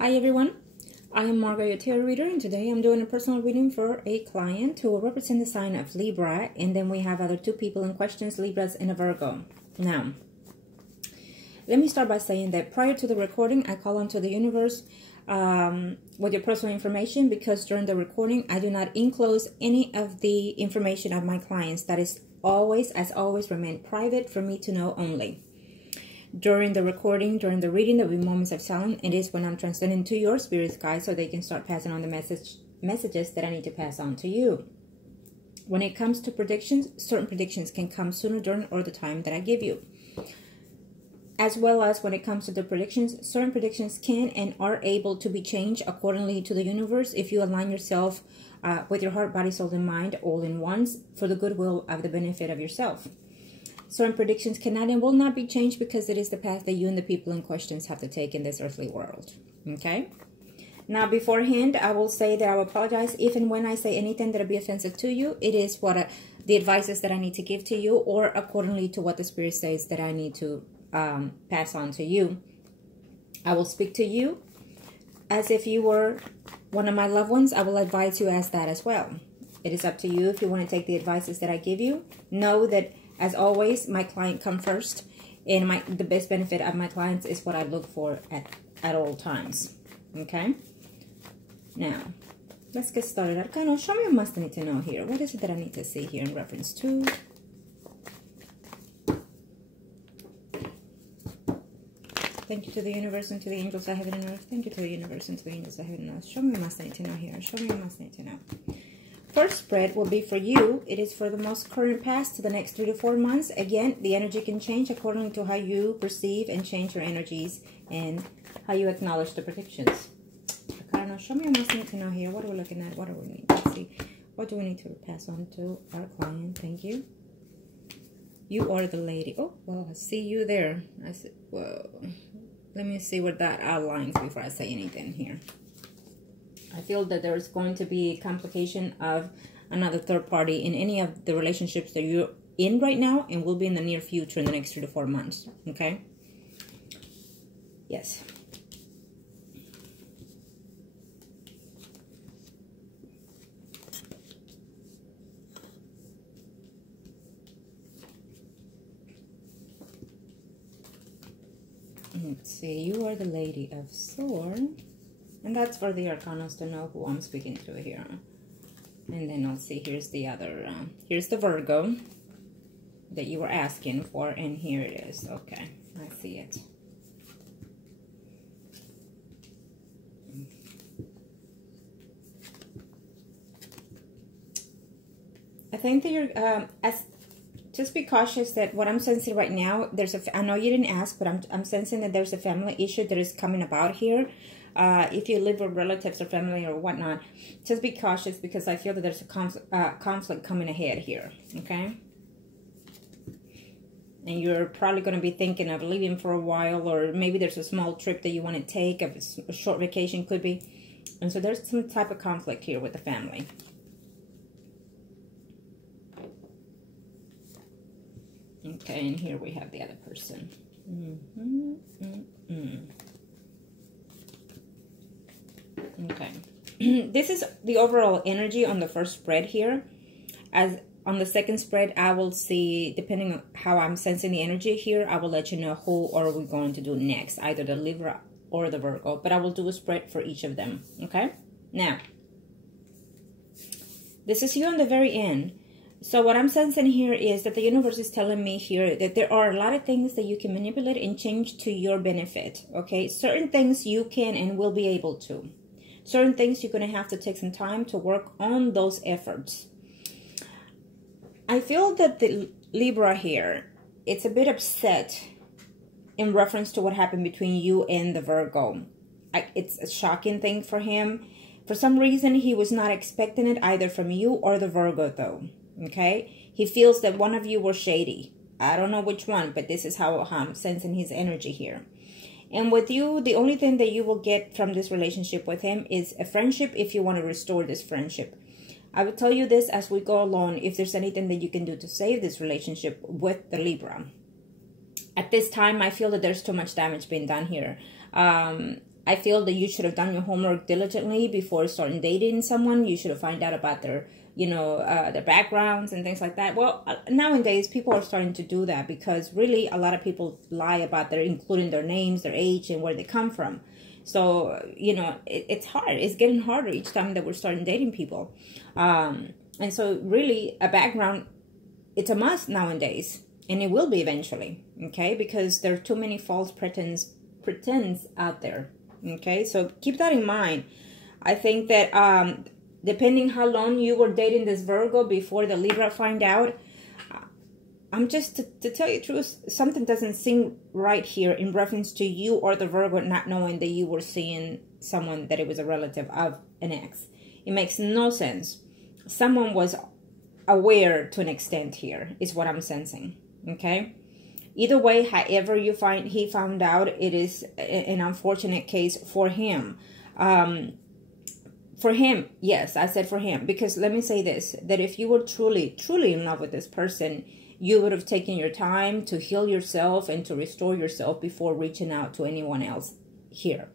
Hi everyone, I am Margourtarotreader, and today I'm doing a personal reading for a client who will represent the sign of Libra, and then we have other two people in questions, Libras and a Virgo. Now, let me start by saying that prior to the recording, I call onto the universe with your personal information, because during the recording, I do not enclose any of the information of my clients. That is always, as always, remain private for me to know only. During the recording, during the reading, there will be moments of silence. It is when I'm transcending to your spirit guides so they can start passing on the messages that I need to pass on to you. When it comes to predictions, certain predictions can come sooner during or the time that I give you. As well as when it comes to the predictions, certain predictions can and are able to be changed accordingly to the universe if you align yourself with your heart, body, soul, and mind all in once for the goodwill of the benefit of yourself. Certain predictions cannot and will not be changed because it is the path that you and the people in questions have to take in this earthly world. Okay? Now, beforehand, I will say that I will apologize if and when I say anything that will be offensive to you. It is what the advices that I need to give to you, or accordingly to what the Spirit says that I need to pass on to you. I will speak to you as if you were one of my loved ones. I will advise you as that as well. It is up to you if you want to take the advices that I give you. Know that, as always, my client comes first, and the best benefit of my clients is what I look for at all times. Okay? Now, let's get started. Arcano, show me what I must need to know here. What is it that I need to see here in reference to? Thank you to the universe and to the angels of heaven and earth. Thank you to the universe and to the angels of heaven and earth. Show me what I must need to know here. Show me what I must need to know. First spread will be for you. It is for the most current past to the next 3 to 4 months. Again, the energy can change according to how you perceive and change your energies and how you acknowledge the predictions. I don't know. Show me what I must need to know here. What are we looking at? What do we need to see? What do we need to pass on to our client? Thank you. You are the lady. Oh, well, I see you there. I said, whoa. Let me see what that outlines before I say anything here. I feel that there's going to be a complication of another third party in any of the relationships that you're in right now and will be in the near future in the next 3 to 4 months. Okay? Yes. Let's see. You are the Lady of Swords. And that's for the Arcanos to know who I'm speaking to here. And then I'll see, here's the other, here's the Virgo that you were asking for, and here it is. Okay, I see it. I think that you're, just be cautious that what I'm sensing right now, I know you didn't ask, but I'm sensing that there's a family issue that is coming about here. If you live with relatives or family or whatnot, just be cautious, because I feel that there's a conflict coming ahead here, okay? And you're probably going to be thinking of leaving for a while, or maybe there's a small trip that you want to take, a short vacation could be. And so there's some type of conflict here with the family. Okay, and here we have the other person. Okay. This is the overall energy on the first spread here. As on the second spread, I will see, depending on how I'm sensing the energy here, I will let you know who are we going to do next, either the Libra or the Virgo. But I will do a spread for each of them. Okay? Now, this is you on the very end. So what I'm sensing here is that the universe is telling me here that there are a lot of things that you can manipulate and change to your benefit. Okay? Certain things you can and will be able to. Certain things you're going to have to take some time to work on those efforts. I feel that the Libra here, it's a bit upset in reference to what happened between you and the Virgo. It's a shocking thing for him. For some reason, he was not expecting it either from you or the Virgo, though. Okay? He feels that one of you were shady. I don't know which one, but this is how I'm sensing his energy here. And with you, the only thing that you will get from this relationship with him is a friendship if you want to restore this friendship. I will tell you this as we go along, if there's anything that you can do to save this relationship with the Libra. At this time, I feel that there's too much damage being done here. I feel that you should have done your homework diligently before starting dating someone. You should have found out about their, their backgrounds and things like that. Well, nowadays people are starting to do that because really a lot of people lie about including their names, their age, and where they come from. So, it's hard. It's getting harder each time that we're starting dating people. And so really a background, it's a must nowadays, and it will be eventually, okay? Because there are too many false pretense out there, okay? So keep that in mind. I think that depending how long you were dating this Virgo before the Libra find out, I'm just, to tell you the truth, something doesn't seem right here in reference to you or the Virgo not knowing that you were seeing someone that it was a relative of an ex. It makes no sense. Someone was aware to an extent here, is what I'm sensing, okay? Either way, however he found out, it is an unfortunate case for him. For him, yes, I said for him, because let me say this, that if you were truly, truly in love with this person, you would have taken your time to heal yourself and to restore yourself before reaching out to anyone else here.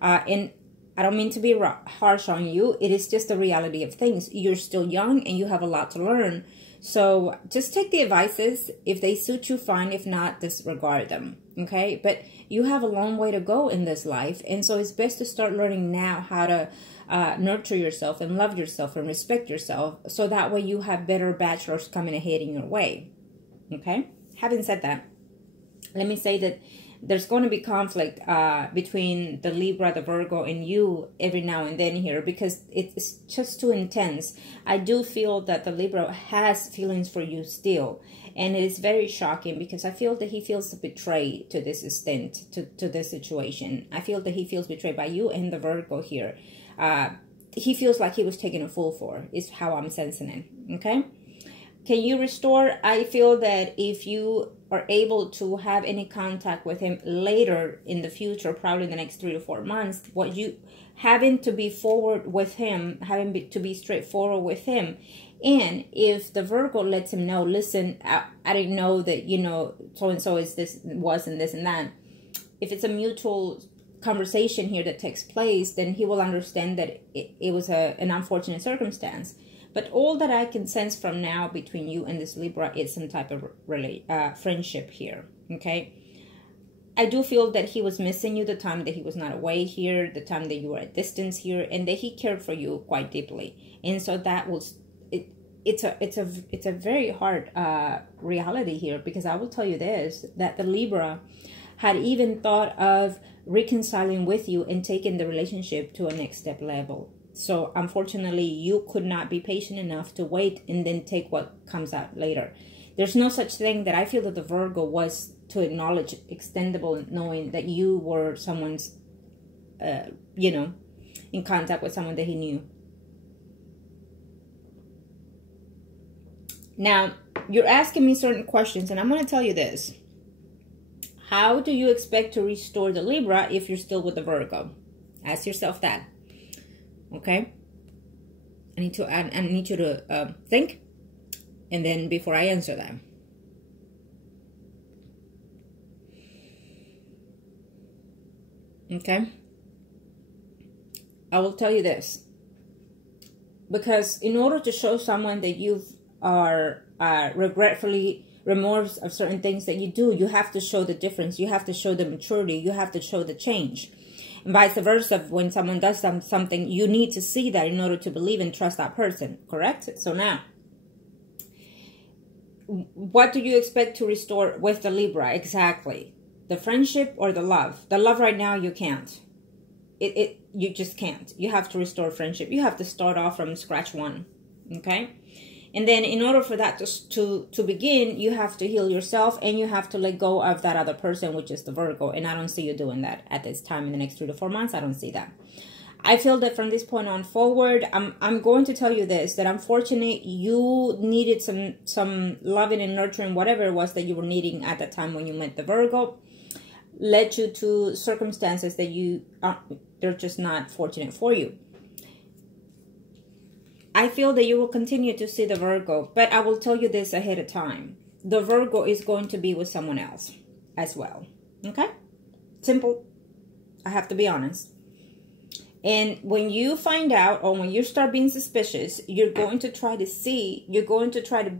And I don't mean to be harsh on you. It is just the reality of things. You're still young and you have a lot to learn. So just take the advices. If they suit you, fine. If not, disregard them. Okay? But you have a long way to go in this life. And so it's best to start learning now how to nurture yourself and love yourself and respect yourself. So that way you have better bachelors coming ahead in your way. Okay? Having said that, let me say that there's going to be conflict between the Libra, the Virgo, and you every now and then here because it's just too intense. I do feel that the Libra has feelings for you still. And it is very shocking because I feel that he feels betrayed to this extent, to this situation. I feel that he feels betrayed by you and the Virgo here. He feels like he was taken a fool for, is how I'm sensing it. Okay? Can you restore? I feel that if you are able to have any contact with him later in the future, probably in the next 3 to 4 months, what you having to be forward with him, to be straightforward with him. And if the Virgo lets him know, listen, I didn't know that, so-and-so is this, wasn't this and that. If it's a mutual conversation here that takes place, then he will understand that it was an unfortunate circumstance. But all that I can sense from now between you and this Libra is some type of friendship here, okay? I do feel that he was missing you the time that he was not away here, the time that you were at distance here, and that he cared for you quite deeply. And so that was, it's a very hard reality here, because I will tell you this, that the Libra had even thought of reconciling with you and taking the relationship to a next step level. So unfortunately, you could not be patient enough to wait and then take what comes out later. There's no such thing that I feel that the Virgo was to acknowledge extendable, knowing that you were someone's, in contact with someone that he knew. Now, you're asking me certain questions, and I'm going to tell you this. How do you expect to restore the Libra if you're still with the Virgo? Ask yourself that. Okay, I need you to think, and then before I answer that. Okay, I will tell you this, because in order to show someone that you are regretfully remorse of certain things that you do, you have to show the difference. You have to show the maturity. You have to show the change. And vice versa, when someone does something, you need to see that in order to believe and trust that person, correct? So now, what do you expect to restore with the Libra? Exactly. The friendship or the love? The love right now, you can't. You just can't. You have to restore friendship. You have to start off from scratch one, okay? And then in order for that to begin, you have to heal yourself and you have to let go of that other person, which is the Virgo. And I don't see you doing that at this time in the next 3 to 4 months. I don't see that. I feel that from this point on forward, I'm going to tell you this, that unfortunately you needed some loving and nurturing, whatever it was that you were needing at the time when you met the Virgo, led you to circumstances that they're just not fortunate for you. I feel that you will continue to see the Virgo, but I will tell you this ahead of time. The Virgo is going to be with someone else as well. Okay? Simple. I have to be honest. And when you find out, or when you start being suspicious, you're going to try to see, you're going to try to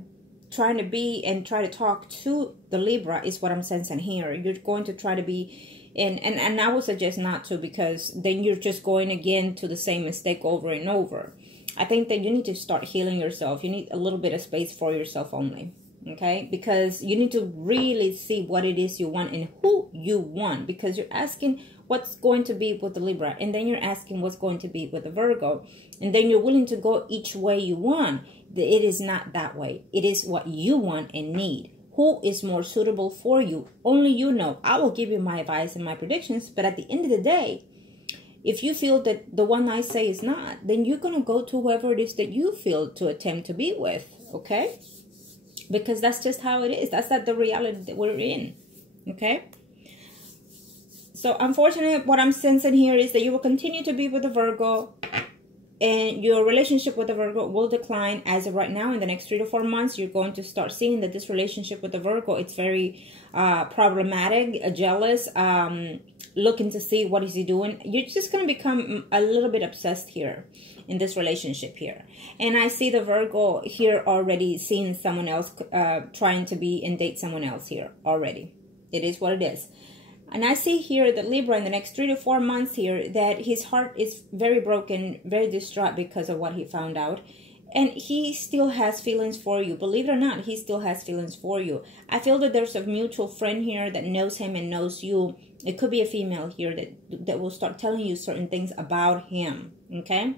be and try to talk to the Libra, is what I'm sensing here. You're going to try to be, and I would suggest not to, because then you're just going again to the same mistake over and over. I think that you need to start healing yourself. You need a little bit of space for yourself only. Okay, because you need to really see what it is you want and who you want, because you're asking what's going to be with the Libra, and then you're asking what's going to be with the Virgo, and then you're willing to go each way you want. It is not that way. It is what you want and need. Who is more suitable for you? Only you know. I will give you my advice and my predictions, but at the end of the day, if you feel that the one I say is not, then you're going to go to whoever it is that you feel to attempt to be with, okay? Because that's just how it is. That's not the reality that we're in, okay? So, unfortunately, what I'm sensing here is that you will continue to be with the Virgo, and your relationship with the Virgo will decline as of right now. In the next 3 to 4 months, you're going to start seeing that this relationship with the Virgo, it's very problematic, jealous, looking to see what is he doing. You're just going to become a little bit obsessed here in this relationship here. And I see the Virgo here already seeing someone else, trying to be and date someone else here already. It is what it is. And I see here that Libra in the next 3 to 4 months here, that his heart is very broken, very distraught because of what he found out. And he still has feelings for you. Believe it or not, he still has feelings for you. I feel that there's a mutual friend here that knows him and knows you. It could be a female here that will start telling you certain things about him, okay?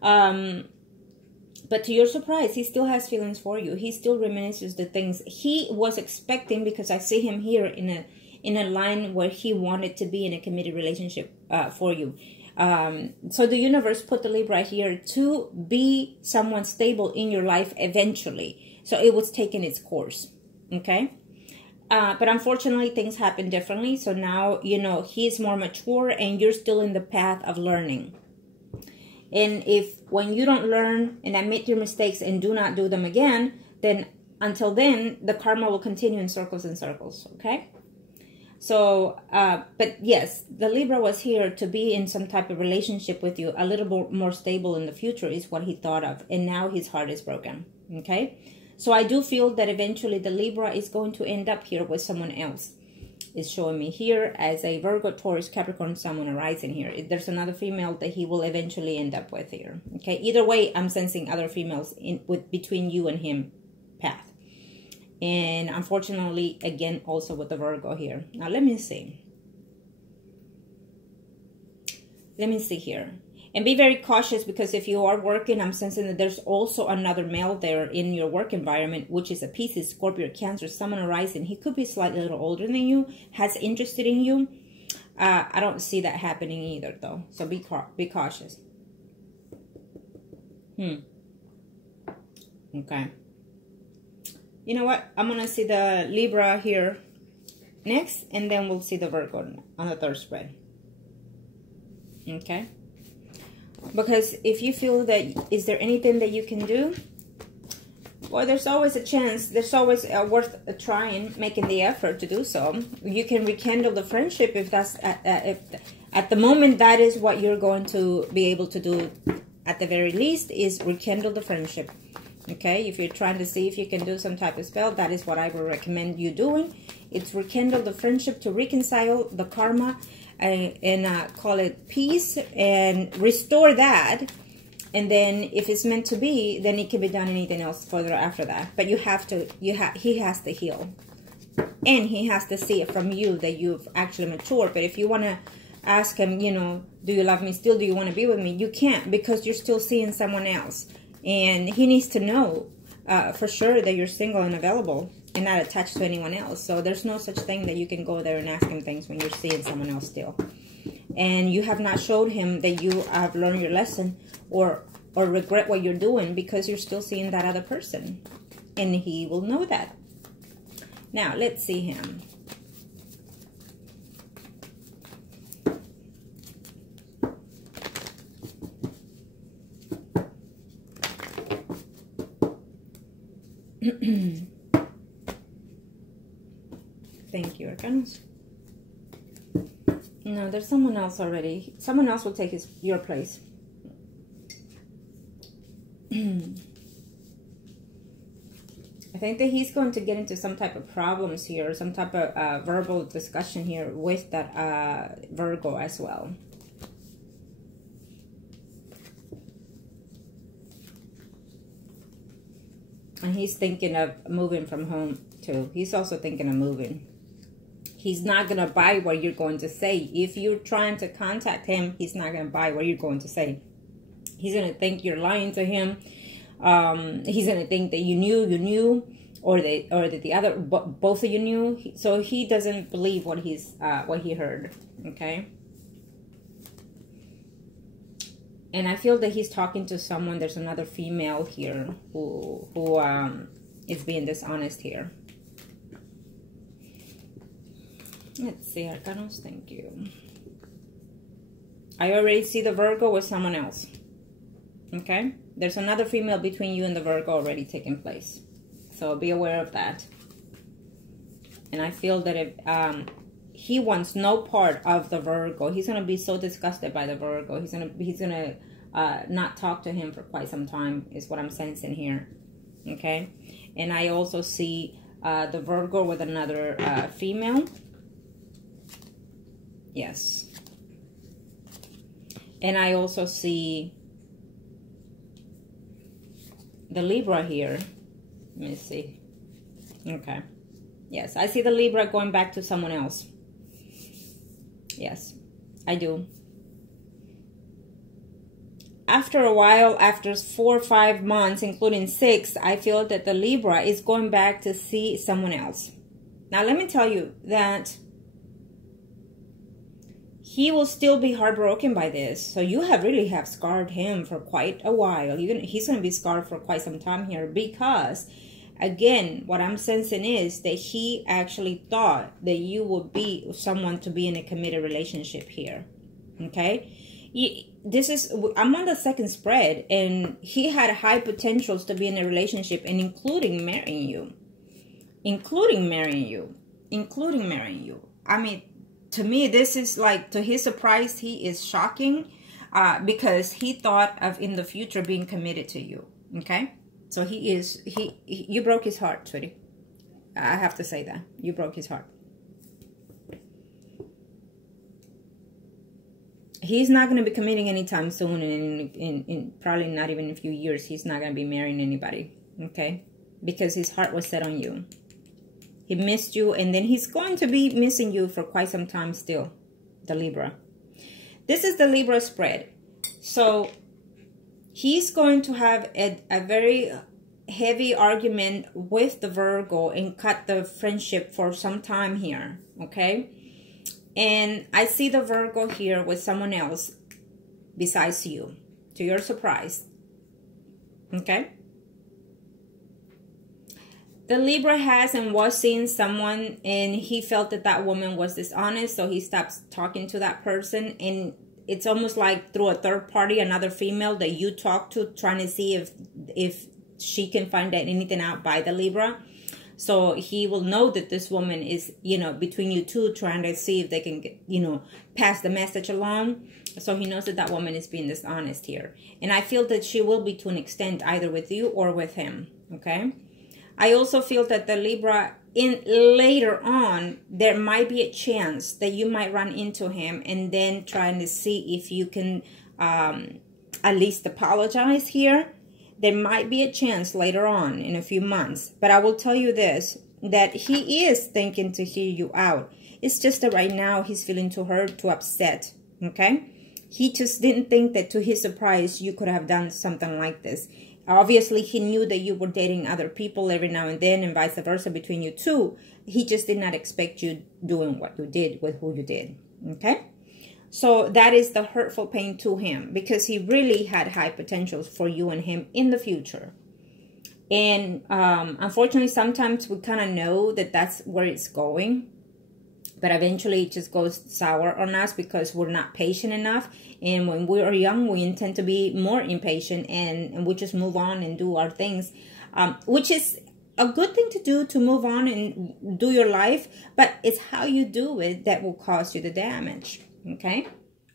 But to your surprise, he still has feelings for you. He still reminisces the things he was expecting, because I see him here in a line where he wanted to be in a committed relationship for you. So the universe put the Libra here to be someone stable in your life eventually. So it was taking its course, okay? But unfortunately, things happen differently. So now, you know, he's more mature and you're still in the path of learning. And if when you don't learn and admit your mistakes and do not do them again, then until then, the karma will continue in circles and circles, okay? So, but yes, the Libra was here to be in some type of relationship with you, a little more stable in the future is what he thought of. And now his heart is broken, okay? So I do feel that eventually the Libra is going to end up here with someone else. It's showing me here as a Virgo, Taurus, Capricorn, someone arising here. There's another female that he will eventually end up with here, okay? Either way, I'm sensing other females between you and him path. And unfortunately, again, also with the Virgo here. Now, let me see. Let me see here. And be very cautious, because if you are working, I'm sensing that there's also another male there in your work environment, which is a Pisces, Scorpio, Cancer, someone arising. He could be slightly a little older than you, has interested in you. I don't see that happening either, though. So be cautious. Okay. You know what? I'm going to see the Libra here next, and then we'll see the Virgo on the third spread. Okay? Because if you feel that, is there anything that you can do? Well, there's always a chance. There's always worth trying, making the effort to do so. You can rekindle the friendship if that's, if at the moment that is what you're going to be able to do at the very least, is rekindle the friendship. Okay, if you're trying to see if you can do some type of spell, that is what I would recommend you doing. It's rekindle the friendship to reconcile the karma and call it peace and restore that. And then if it's meant to be, then it can be done anything else further after that. But you have to, he has to heal. And he has to see it from you that you've actually matured. But if you want to ask him, you know, do you love me still? Do you want to be with me? You can't, because you're still seeing someone else. And he needs to know for sure that you're single and available and not attached to anyone else. So there's no such thing that you can go there and ask him things when you're seeing someone else still. And you have not showed him that you have learned your lesson or regret what you're doing, because you're still seeing that other person. And he will know that. Now, let's see him. Thank you, Arcanos. No, there's someone else already. Someone else will take your place. I think that he's going to get into some type of problems here, some type of verbal discussion here with that Virgo as well. And he's thinking of moving from home too. He's also thinking of moving. He's not going to buy what you're going to say. If you're trying to contact him, he's not going to buy what you're going to say. He's going to think you're lying to him. He's going to think that you knew, or that the other, both of you knew. So he doesn't believe what he heard. Okay. And I feel that he's talking to someone. There's another female here who is being dishonest here. Let's see, Arcanos, thank you. I already see the Virgo with someone else. Okay? There's another female between you and the Virgo already taking place. So be aware of that. And I feel that if he wants no part of the Virgo, he's going to be so disgusted by the Virgo. He's gonna not talk to him for quite some time, is what I'm sensing here. Okay? And I also see the Virgo with another female. Yes. And I also see the Libra here. Let me see. Okay. Yes, I see the Libra going back to someone else. Yes, I do. After a while, after 4 or 5 months, including 6, I feel that the Libra is going back to see someone else. Now, let me tell you that he will still be heartbroken by this. So you really have scarred him for quite a while. He's going to be scarred for quite some time here because, again, what I'm sensing is that he actually thought that you would be someone to be in a committed relationship here. Okay? I'm on the second spread, and he had high potentials to be in a relationship, and including marrying you. I mean, to me, this is like, to his surprise, he is shocking because he thought of in the future being committed to you. Okay? So you broke his heart, sweetie. I have to say that. You broke his heart. He's not going to be committing anytime soon, and in probably not even a few years, he's not going to be marrying anybody. Okay? Because his heart was set on you. He missed you, and then he's going to be missing you for quite some time still, the Libra. This is the Libra spread. So he's going to have a very heavy argument with the Virgo and cut the friendship for some time here, okay? And I see the Virgo here with someone else besides you, to your surprise, okay? The Libra has and was seeing someone, and he felt that that woman was dishonest, so he stops talking to that person. And it's almost like through a third party, another female that you talk to, trying to see if she can find anything out by the Libra. So he will know that this woman is, between you two, trying to see if they can get, pass the message along. So he knows that that woman is being dishonest here. And I feel that she will be, to an extent, either with you or with him, okay? I also feel that the Libra, later on, there might be a chance that you might run into him and then trying to see if you can at least apologize here. There might be a chance later on in a few months. But I will tell you this, that he is thinking to hear you out. It's just that right now he's feeling too hurt, too upset, okay? He just didn't think that, to his surprise, you could have done something like this. Obviously, he knew that you were dating other people every now and then, and vice versa between you two. He just did not expect you doing what you did with who you did, okay? So that is the hurtful pain to him, because he really had high potentials for you and him in the future. And unfortunately, sometimes we kind of know that that's where it's going. But eventually it just goes sour on us because we're not patient enough. And when we are young, we intend to be more impatient, and we just move on and do our things, which is a good thing to do, to move on and do your life. But it's how you do it that will cause you the damage, okay?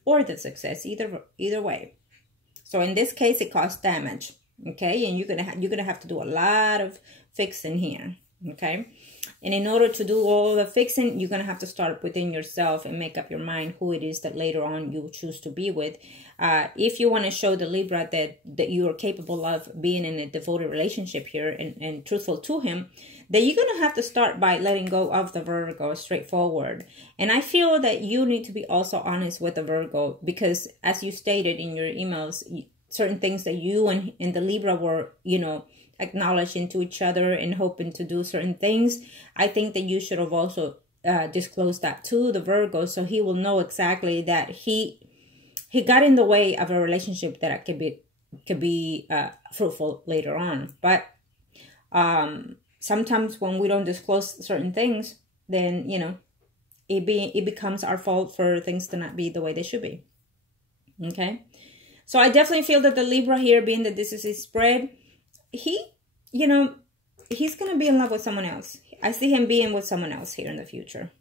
Or the success, either way. So in this case, it caused damage, okay? And you're gonna have to do a lot of fixing here, okay? And in order to do all the fixing, you're gonna have to start within yourself and make up your mind who it is that later on you choose to be with. If you want to show the Libra that you are capable of being in a devoted relationship here and truthful to him, then you're going to have to start by letting go of the Virgo, straightforward. And I feel that you need to be also honest with the Virgo, because as you stated in your emails, certain things that you and the Libra were, you know, acknowledging to each other and hoping to do certain things. I think that you should have also disclosed that to the Virgo, so he will know exactly that he got in the way of a relationship that could be fruitful later on. But sometimes when we don't disclose certain things, then, you know, it becomes our fault for things to not be the way they should be. Okay? So I definitely feel that the Libra here, being that this is his spread, he, you know, he's going to be in love with someone else. I see him being with someone else here in the future.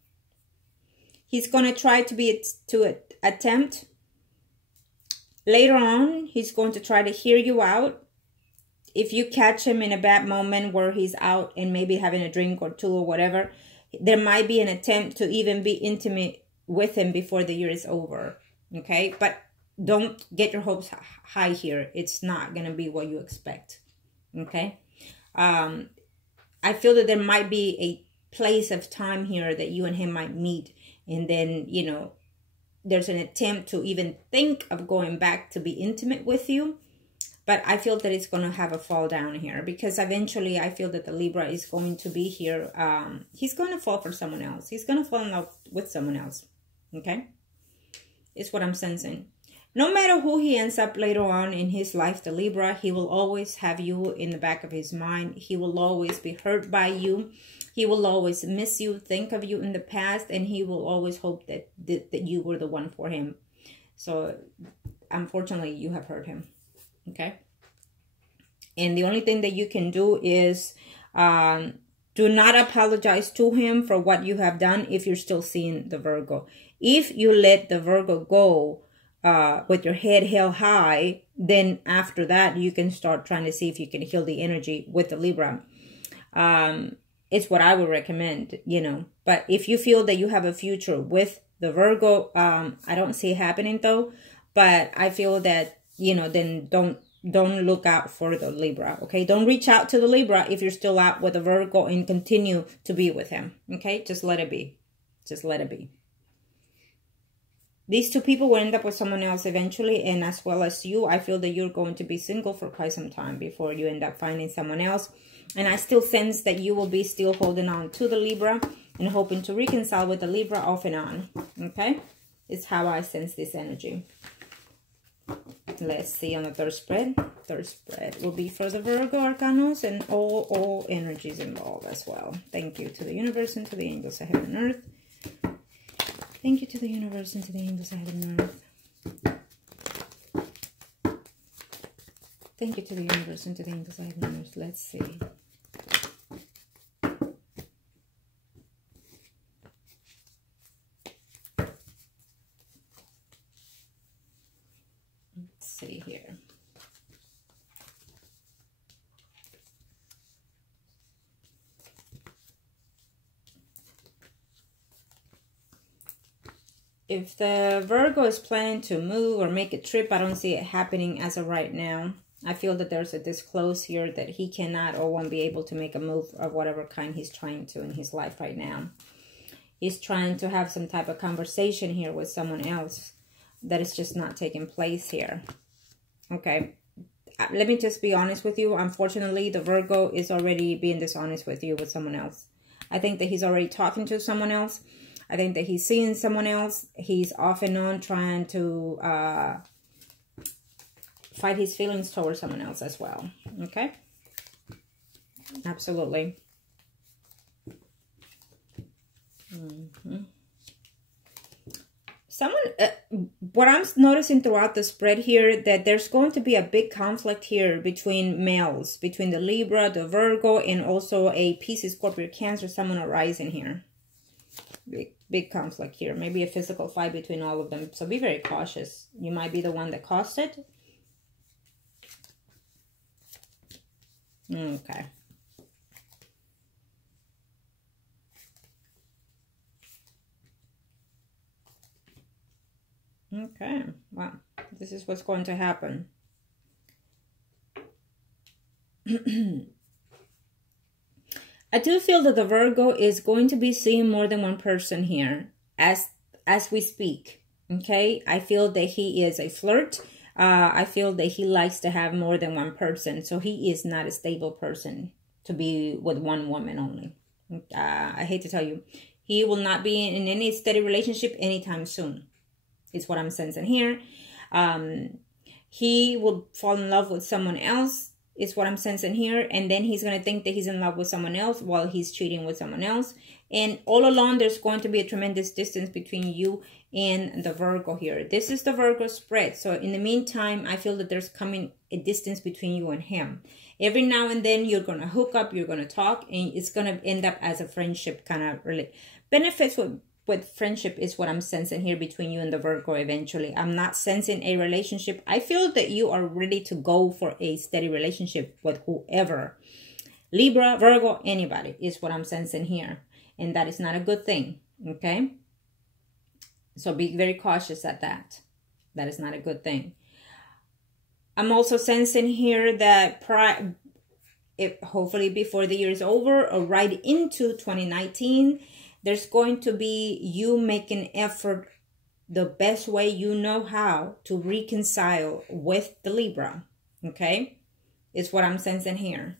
He's going to try to attempt. Later on, he's going to try to hear you out. If you catch him in a bad moment where he's out and maybe having a drink or two or whatever, there might be an attempt to even be intimate with him before the year is over. Okay? But don't get your hopes high here. It's not going to be what you expect. Okay? I feel that there might be a place of time here that you and him might meet. And then, you know, there's an attempt to even think of going back to be intimate with you. But I feel that it's going to have a fall down here, because eventually I feel that the Libra is going to be here. He's going to fall for someone else. He's going to fall in love with someone else. Okay? It's what I'm sensing. No matter who he ends up later on in his life, the Libra, he will always have you in the back of his mind. He will always be hurt by you. He will always miss you, think of you in the past, and he will always hope that you were the one for him. So, unfortunately, you have hurt him. Okay? And the only thing that you can do is do not apologize to him for what you have done if you're still seeing the Virgo. If you let the Virgo go with your head held high, then after that, you can start trying to see if you can heal the energy with the Libra. It's what I would recommend, you know. But if you feel that you have a future with the Virgo, I don't see it happening though. But I feel that, you know, then don't look out for the Libra, okay? Don't reach out to the Libra if you're still out with the Virgo and continue to be with him, okay? Just let it be. Just let it be. These two people will end up with someone else eventually, and as well as you, I feel that you're going to be single for quite some time before you end up finding someone else. And I still sense that you will be still holding on to the Libra and hoping to reconcile with the Libra off and on, okay? It's how I sense this energy. Let's see on the third spread. Third spread will be for the Virgo Arcanos and all energies involved as well. Thank you to the universe and to the angels of heaven and earth. Thank you to the universe and to the angels of heaven and earth. Thank you to the universe and to the angels of heaven and earth. Let's see. Let's see here. If the Virgo is planning to move or make a trip, I don't see it happening as of right now. I feel that there's a disclose here that he cannot or won't be able to make a move of whatever kind he's trying to in his life right now. He's trying to have some type of conversation here with someone else that is just not taking place here. Okay. Let me just be honest with you. Unfortunately, the Virgo is already being dishonest with you with someone else. I think that he's already talking to someone else. I think that he's seeing someone else. He's off and on trying to fight his feelings towards someone else as well. Okay? Absolutely. What I'm noticing throughout the spread here, that there's going to be a big conflict here between males, between the Libra, the Virgo, and also a Pisces, Scorpio, Cancer, someone arising here. big conflict here. Maybe a physical fight between all of them. So be very cautious. You might be the one that caused it. Okay. Okay. Wow. This is what's going to happen. I do feel that the Virgo is going to be seeing more than one person here as we speak. Okay. I feel that he is a flirt. I feel that he likes to have more than one person. So he is not a stable person to be with one woman only. I hate to tell you. He will not be in any steady relationship anytime soon. Is what I'm sensing here. He will fall in love with someone else. Is what I'm sensing here. And then he's going to think that he's in love with someone else while he's cheating with someone else. And all along, there's going to be a tremendous distance between you and the Virgo here. This is the Virgo spread. So in the meantime, I feel that there's coming a distance between you and him. Every now and then, you're going to hook up, you're going to talk, and it's going to end up as a friendship kind of really. Benefits with friendship is what I'm sensing here between you and the Virgo eventually. I'm not sensing a relationship. I feel that you are ready to go for a steady relationship with whoever. Libra, Virgo, anybody is what I'm sensing here. And that is not a good thing, okay? So be very cautious at that. That is not a good thing. I'm also sensing here that hopefully before the year is over or right into 2019, there's going to be you making effort the best way you know how to reconcile with the Libra, okay? It's what I'm sensing here.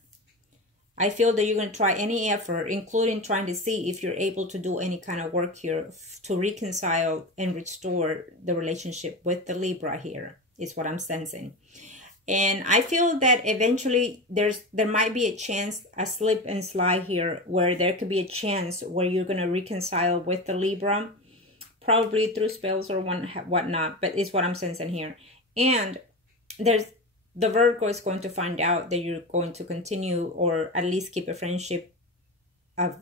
I feel that you're going to try any effort, including trying to see if you're able to do any kind of work here to reconcile and restore the relationship with the Libra here, is what I'm sensing. And I feel that eventually there might be a chance, a slip and slide here, where there could be a chance where you're going to reconcile with the Libra, probably through spells or whatnot, but it's what I'm sensing here. And the Virgo is going to find out that you're going to continue or at least keep a friendship of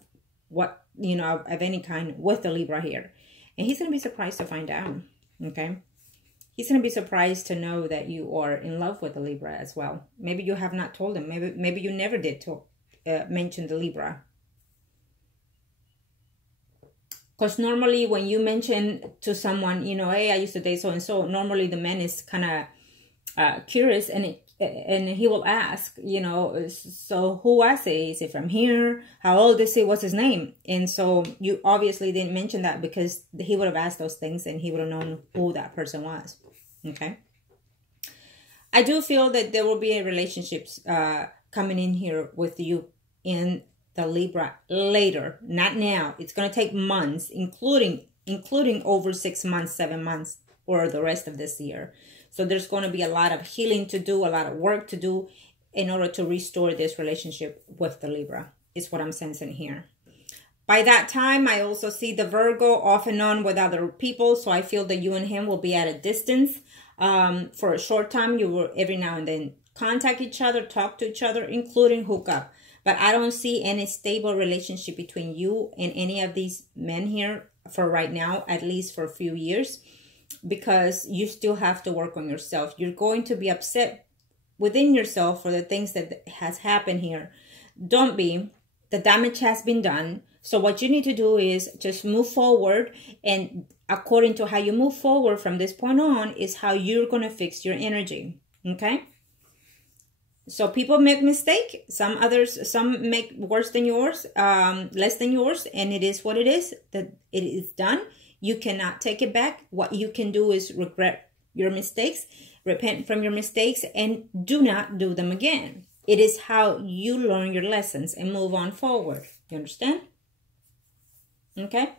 of any kind with the Libra here. And he's going to be surprised to find out, okay? He's going to be surprised to know that you are in love with the Libra as well. Maybe you have not told him. Maybe you never did mention the Libra. Because normally when you mention to someone, hey, I used to date so-and-so, normally the man is kind of curious and he will ask, so who was he? Is he from here? How old is he? What's his name? And so you obviously didn't mention that because he would have asked those things and he would have known who that person was. Okay. I do feel that there will be a relationship coming in here with you in the Libra later, not now. It's going to take months, including over 6 months, 7 months, or the rest of this year. So there's going to be a lot of healing to do, a lot of work to do in order to restore this relationship with the Libra, is what I'm sensing here. By that time, I also see the Virgo off and on with other people. So I feel that you and him will be at a distance for a short time. You will every now and then contact each other, talk to each other, including hook up. But I don't see any stable relationship between you and any of these men here for right now, at least for a few years, because you still have to work on yourself. You're going to be upset within yourself for the things that has happened here. Don't be. The damage has been done. So what you need to do is just move forward, and according to how you move forward from this point on is how you're going to fix your energy. Okay? So people make mistake. Some make worse than yours, less than yours, and it is what it is. That it is done. You cannot take it back. What you can do is regret your mistakes, repent from your mistakes, and do not do them again. It is how you learn your lessons and move on forward. You understand? Okay?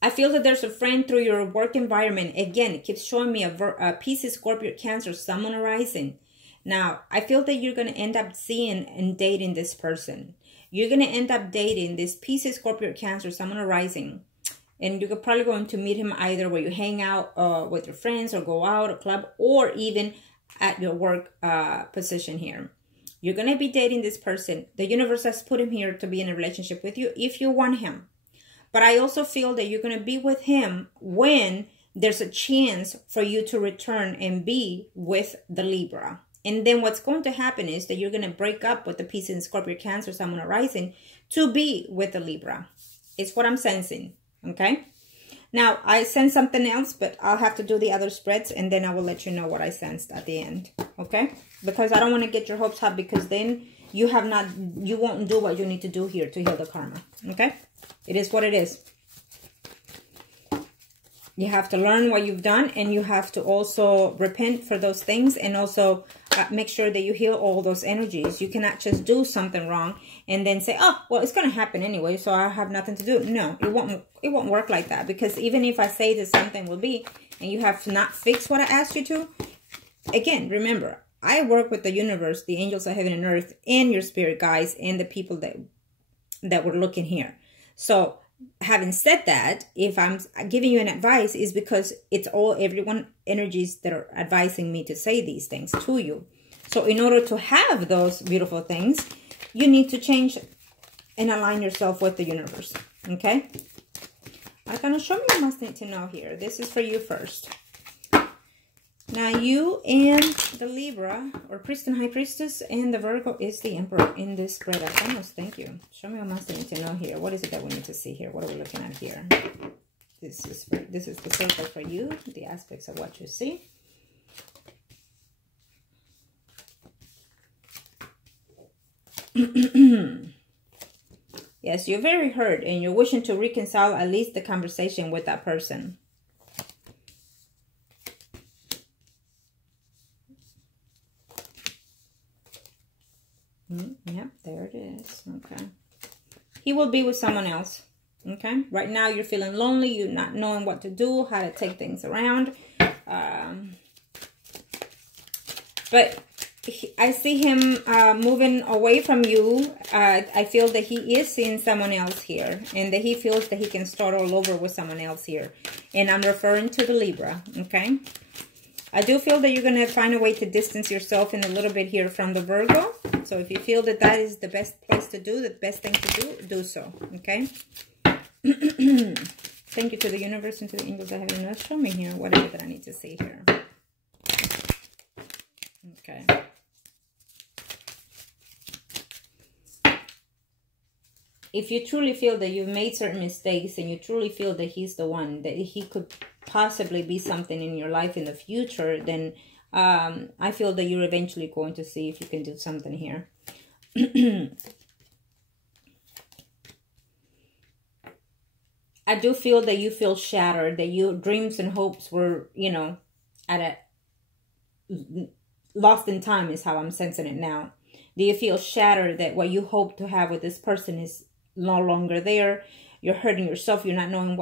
I feel that there's a friend through your work environment. Again, it keeps showing me a Pisces, Scorpio, Cancer, Sun, Moon, Rising. Now, I feel that you're going to end up seeing and dating this person. You're going to end up dating this Pisces, Scorpio, Cancer, Sun, Moon, Rising. And you're probably going to meet him either where you hang out with your friends or go out, a club, or even at your work position here. You're going to be dating this person. The universe has put him here to be in a relationship with you if you want him. But I also feel that you're going to be with him when there's a chance for you to return and be with the Libra. And then what's going to happen is that you're going to break up with the Pisces, Scorpio, Cancer, Sun, Moon, Rising to be with the Libra. It's what I'm sensing. Okay. Now, I sense something else, but I'll have to do the other spreads, and then I will let you know what I sensed at the end. Okay? Because I don't want to get your hopes up, because then you won't do what you need to do here to heal the karma. Okay? It is what it is. You have to learn what you've done, and you have to also repent for those things, and also make sure that you heal all those energies. You cannot just do something wrong and then say, oh, well, it's going to happen anyway, so I have nothing to do. No, it won't work like that, because even if I say that something will be, and you have not fixed what I asked you to, again, remember, I work with the universe, the angels of heaven and earth, and your spirit guides, and the people that were looking here. So having said that, if I'm giving you an advice, is because it's everyone energies that are advising me to say these things to you. So in order to have those beautiful things, you need to change and align yourself with the universe. Okay? I'm going to show me what you must need to know here. This is for you first. Now, you and the Libra, or Priest and High Priestess, and the Virgo is the Emperor in this spread. Almost, thank you. Show me what must need to know here. What is it that we need to see here? What are we looking at here? This is the circle for you, the aspects of what you see. Yes, you're very hurt, and you're wishing to reconcile at least the conversation with that person. Yep, there it is. Okay. He will be with someone else. Okay. Right now, you're feeling lonely. You're not knowing what to do, how to take things around. But I see him moving away from you. I feel that he is seeing someone else here, and that he feels that he can start all over with someone else here. And I'm referring to the Libra. Okay. I do feel that you're going to find a way to distance yourself in a little bit here from the Virgo. So if you feel that that is the best place to do, the best thing to do, do so. Okay? Thank you to the universe and to the angels that have show me here. What is it that I need to see here? Okay. If you truly feel that you've made certain mistakes, and you truly feel that he's the one, that he could possibly be something in your life in the future, then I feel that you're eventually going to see if you can do something here. I do feel that you feel shattered, that your dreams and hopes were, you know, lost in time is how I'm sensing it now. Do you feel shattered that what you hope to have with this person is no longer there? You're hurting yourself. You're not knowing what